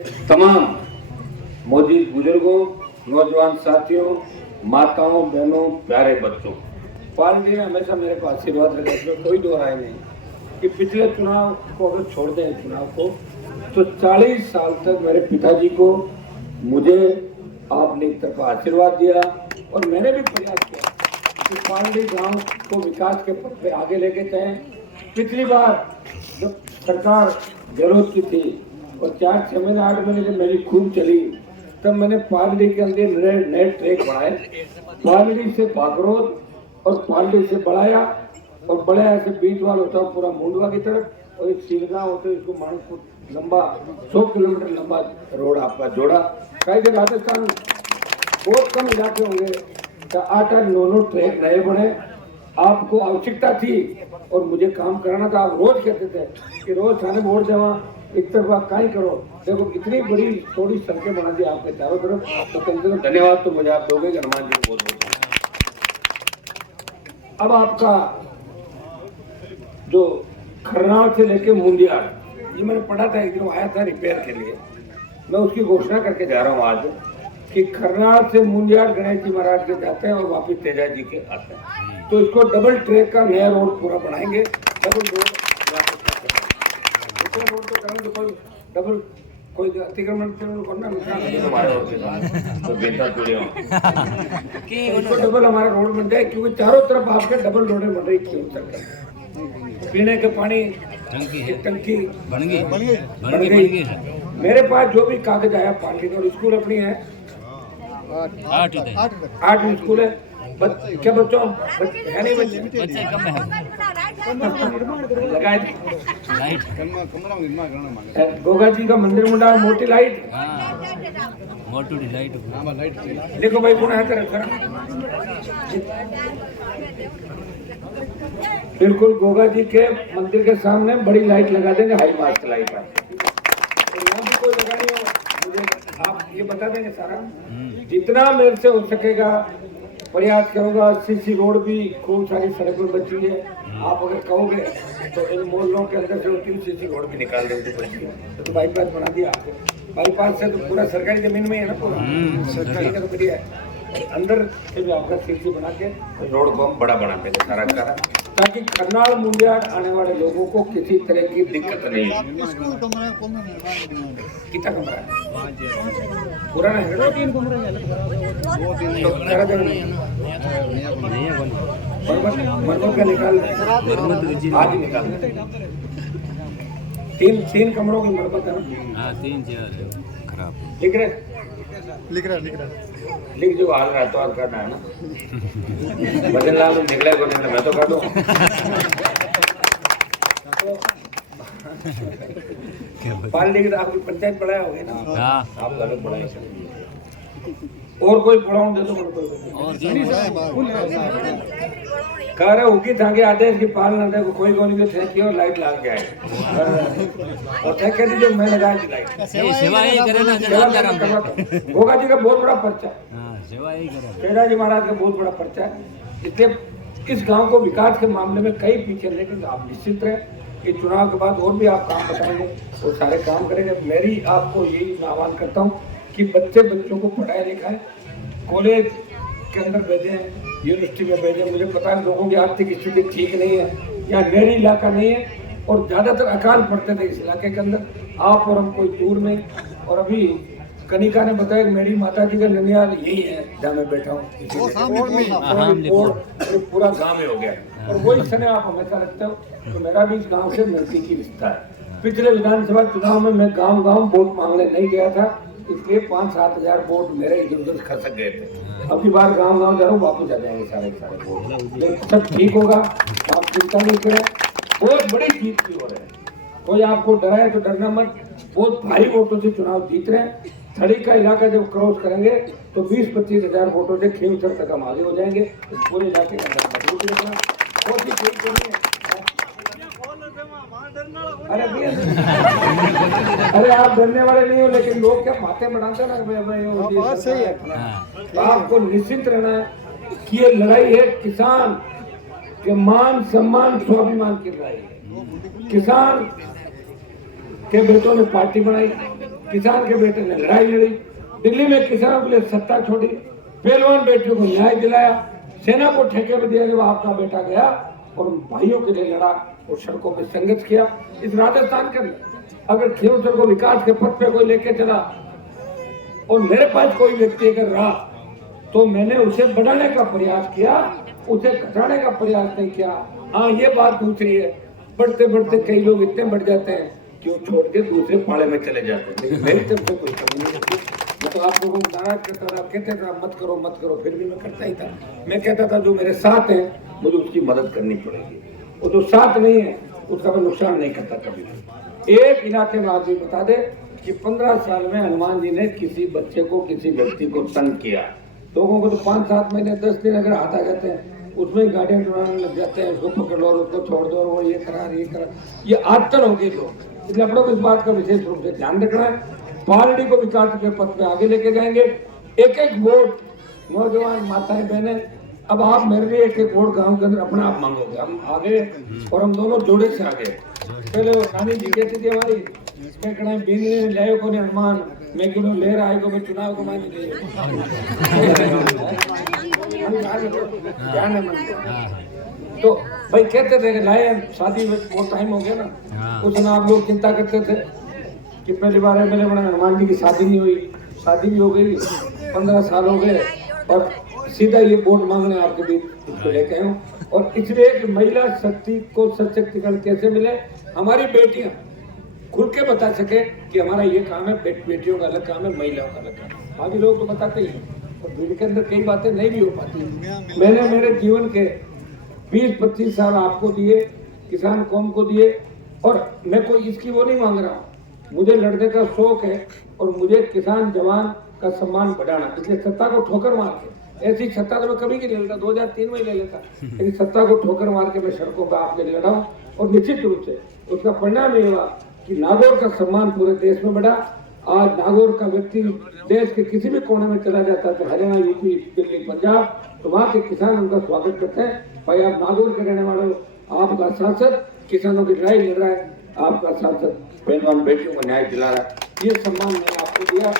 तमाम मौजूद बुजुर्गों, नौजवान साथियों, माताओं, बहनों, प्यारे बच्चों, पार्टी ने हमेशा मेरे को आशीर्वाद रखा, इसमें कोई दो राय नहीं कि पिछले चुनाव को अगर छोड़ दें चुनाव को तो 40 साल तक मेरे पिताजी को मुझे आपने एक तरफा आशीर्वाद दिया और मैंने भी प्रयास किया कि पार्टी गांव को विकास के पथ पे आगे लेके जाएं। पिछली बार जब सरकार जरूरत की थी और 4-6 महीने 8 महीने जब मेरी खूब चली तब मैंने पार्टी के अंदर नए ट्रैक बढ़ाए, पार्टी से बागरोद और पार्टी से बढ़ाया और बढ़ाया से बीच वाल होता पूरा मुंडवा की तरफ और एक सीलगांव होता है, इसको मानसपुर लंबा 100 किलोमीटर लंबा रोड आपका जोड़ा। कई जगह राजस्थान बहुत कम इलाके होंगे तो 8-9 ट्रैक नए बने। आपको आवश्यकता थी और मुझे काम कराना था। आप रोज कहते थे कि रोज थाने वोट जमा एक तरफा काई करो, देखो इतनी बड़ी थोड़ी सड़कें बना दी आपके चारों तरफ, तो कम से कम धन्यवाद तो मुझे आप दोगे हनुमान जी को बहुत बहुत। अब आपका जो खरनाल से लेके मुंदियाल, ये मैंने पढ़ा था, एक दिन आया था रिपेयर के लिए, मैं उसकी घोषणा करके जा रहा हूँ आज कि खरनाल से मुंदियाल गणेश जी महाराज के जाते हैं और वापिस तेजा जी के आते हैं, तो इसको डबल ट्रैक का नया रोड पूरा बनाएंगे। डबल रोड रोड तो करेंगे, कोई डबल कोई अतिक्रमण करना तो डबल हमारा रोड बन जाए, क्योंकि चारों तरफ आपके डबल रोडें बन रही क्यों पीने के पानी टंकी बन गई। मेरे पास जो भी कागज आया पार्टी का, और स्कूल अपनी है 8 स्कूल है। क्या बच्चों है नहीं बच्चे कम है गोगा जी का मंदिर मुंडा मोटी लाइट देखो भाई कौन है तेरा बिल्कुल गोगा जी के मंदिर के सामने बड़ी लाइट लगा देंगे, हाई मास्क लाइट है। यहाँ भी कोई लगानी हो मुझे आप ये बता देंगे सारा, जितना मेरे से हो सकेगा प्रयास करूंगा। सीसी रोड भी खूब सारी सड़कों बची है, आप अगर कहोगे तो इन मोहल्लों के अंदर से 3 सीसी रोड भी निकाल देंगे तो बाईपास बना दिया आपको। बाईपास से तो पूरा सरकारी जमीन में है ना, पूरा सरकारी का बढ़िया है, अंदर से भी आपका सीसी बना के रोड को हम बड़ा बना देंगे सारा सारा, ताकि करनाल मुंडियाल आने वाले लोगों को किसी तरह की दिक्कत नहीं है। कितना कमरा है पुराना है? 3 कमरे मरम्मत का निकाल आज ही निकाल 3 कमरों की मरम्मत है ना। 3 खराब लिख जो हाल रहा तो आज करना है ना। भजन लाल निकले को निकले मैं तो कर दूं। पाल लेकर आपकी पंचायत पढ़ाया होगी ना, आप गलत पढ़ाए और कोई पढ़ाऊं दे दो कह रहे होगी थाके आदेश की पालना देखो कोई कोई जो ठेकी और लाइट लाग के आए और ठेके दी जो मैं लगा दी लाइट गोगा जी का बहुत बड़ा पर्चा है, तेजा जी महाराज का बहुत बड़ा पर्चा है। इसलिए इस गांव को विकास के मामले में कई पीछे, लेकिन आप निश्चित रहे कि चुनाव के बाद और भी आप काम बताएंगे और सारे काम करेंगे। मेरी आपको यही आह्वान करता हूँ कि बच्चों को पढ़ाए लिखाएं, कॉलेज के अंदर भेजें, यूनिवर्सिटी में भेजें। मुझे पता है लोगों की आर्थिक स्थिति ठीक नहीं है, यहाँ नहरी इलाका नहीं है और ज़्यादातर अकाल पड़ते थे इस इलाके के अंदर। आप और हम कोई दूर में, और अभी कनिका ने बताया कि मेरी माता जी का ननियाल यही है जहाँ मैं बैठा हूँ, पूरा गाँव में हो गया और वही समय आप हमेशा रखते हो। तो मेरा भी इस गाँव से नजदीकी रिश्ता है। पिछले विधानसभा चुनाव में मैं गाँव वोट मांगने नहीं गया था, इसलिए 5-7 हजार वोट मेरे इधर उधर खसक गए थे। अब की बार गांव जा रहा हूँ, वापस आ जाएंगे सारे वोट, सब ठीक होगा, आप चिंता नहीं करें। बहुत बड़ी जीत की हो रहे हैं, कोई आपको डराए तो डरना मत। बहुत भारी वोटों से चुनाव जीत रहे हैं। थड़ी का इलाका जब क्रॉस करेंगे तो 20-25 हजार वोटों से खेमसर तक हम आगे हो जाएंगे। इस पूरे इलाके का मजबूत रखना बहुत ही ठीक है। अरे आप डरने वाले नहीं हो, लेकिन लोग क्या बातें बनाते ना, बात सही है। तो आपको निश्चित रहना है कि ये लड़ाई है किसान के मान सम्मान स्वाभिमान की लड़ाई है। किसान के बेटों ने पार्टी बनाई, किसान के बेटे ने लड़ाई लड़ी, दिल्ली में किसानों के लिए सत्ता छोड़ी, पहलवान बेटियों को न्याय दिलाया, सेना को ठेके में दिया जब आपका बेटा गया और भाइयों के लिए लड़ा और सड़कों में संघर्ष किया। इस राजस्थान के अंदर अगर खिरोचर को विकास के पथ पे कोई लेके चला और मेरे पास कोई व्यक्ति अगर रहा तो मैंने उसे बढ़ाने का प्रयास किया, उसे घटाने का प्रयास नहीं किया। हाँ, ये बात दूसरी है, बढ़ते बढ़ते कई लोग इतने बढ़ जाते हैं कि वो छोड़ के दूसरे पाड़े में चले जाते हैं, लेकिन मेरी तरफ से कोई कमी नहीं होती। मैं तो आप लोगों को नाराज करता था, कहते था मत करो मत करो, फिर भी मैं करता ही था। मैं कहता था जो मेरे साथ है मुझे उसकी मदद करनी पड़ेगी, वो जो साथ नहीं है उसका मैं नुकसान नहीं करता कभी। एक इलाके में आदमी बता दे कि 15 साल में हनुमान जी ने किसी बच्चे को, किसी व्यक्ति को तंग किया। लोगों को तो 5-7 महीने 10 दिन अगर हाथ आ जाते हैं उसमें गाड़ियां उड़ाने लग जाते हैं, उसको पकड़ लो और उसको छोड़ दो और वो ये करा, ये आदतन हो गई लोग। इसलिए अपनों को इस बात का विशेष रूप से ध्यान रखना है। पार्टी को विकास के पथ पे आगे लेके जाएंगे। एक एक वोट नौजवान माताएं बहनें, अब आप मेरे लिए एक एक वोट गाँव के अंदर अपना आप मांगोगे, हम आगे और हम दोनों जोड़े से आगे। पहले वो रानी जी कहती थी हमारी लायो को हनुमान मैं किलो ले रहा है को मैं चुनाव को मायने दे तो भाई कहते थे कि लाए शादी में बहुत टाइम हो गया ना, उस दिन आप लोग चिंता करते थे कि पहली बार मेरे बड़े हनुमान जी की शादी नहीं हुई, शादी भी हो गई, 15 साल हो गए और सीधा ये वोट मांगने आपके बीच इसको लेके आए हूँ। और इसलिए कि महिला शक्ति को सशक्तिकरण कैसे मिले, हमारी बेटियां खुल के बता सके कि हमारा ये काम है, बेटियों का अलग काम है, महिलाओं का अलग काम है। बाकी लोग तो बताते ही हैं और भीड़ के अंदर कई बातें नहीं भी हो पाती। मैंने मेरे जीवन के 20-25 साल आपको दिए, किसान कौम को दिए, और मैं कोई इसकी वो नहीं मांग रहा हूँ, मुझे लड़ने का शौक है और मुझे किसान जवान का सम्मान बढ़ाना। इसलिए सत्ता को ठोकर मार के, ऐसी सत्ता तो मैं कभी नहीं ले लेता, 2003 में ही ले लेता, लेकिन सत्ता को ठोकर मार के मैं सड़कों पर आपके लिए लड़ा हूँ। और निश्चित रूप से उसका परिणाम ये हुआ कि नागौर का सम्मान पूरे देश में बढ़ा। आज नागौर का व्यक्ति देश के किसी भी कोने में चला जाता है, तो हरियाणा, यूपी, दिल्ली, पंजाब, तो वहाँ के किसान उनका स्वागत करते हैं। भाई आप नागौर के रहने वाले हो, आपका सांसद किसानों की लड़ाई लड़ रहा है, आपका सांसद पहलवान बेटियों को न्याय दिला रहा है, ये सम्मान मैंने आपको दिया।